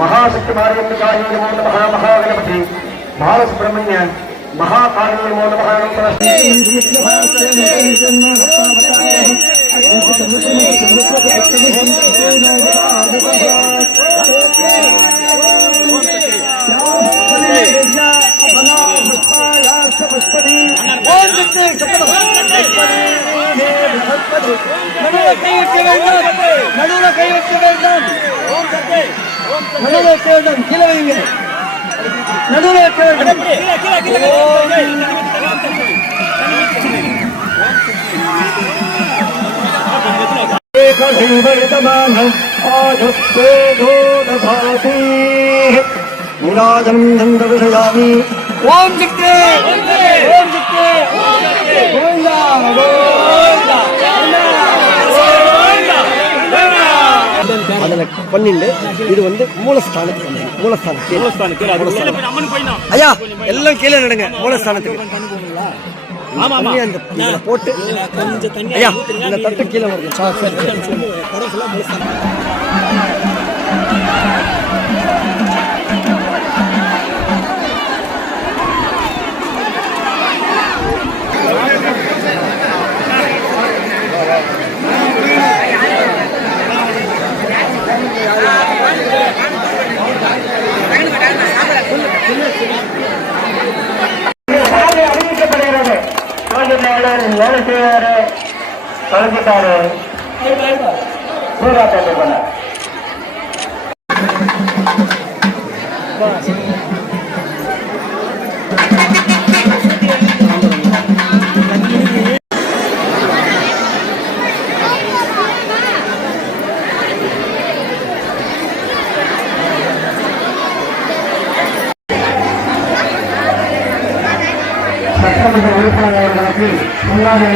महाशक्ति मार्गम्बिकायै नमो नमः। महागणपति बालसुब्रह्मण्य महाकाली नमो नमः। दंडविषयामि ओम शक्ति ओम शक्ति गोविंदा गोविंदा அதில் பண்ணிண்டு இது வந்து மூலஸ்தானத்துக்கு ஐயா எல்லாம் கீழே நடுங்க மூலஸ்தானத்துக்கு அந்த போட்டு ஐயா இந்த தட்டு கீழே வருது. அறிவிக்கப்படுகிறது. வேலை செய்வாரு கலந்துட்டாரு சூறாட்டம் பண்ண சட்டமன்ற உறுப்பினர்களுக்கு முன்னாள்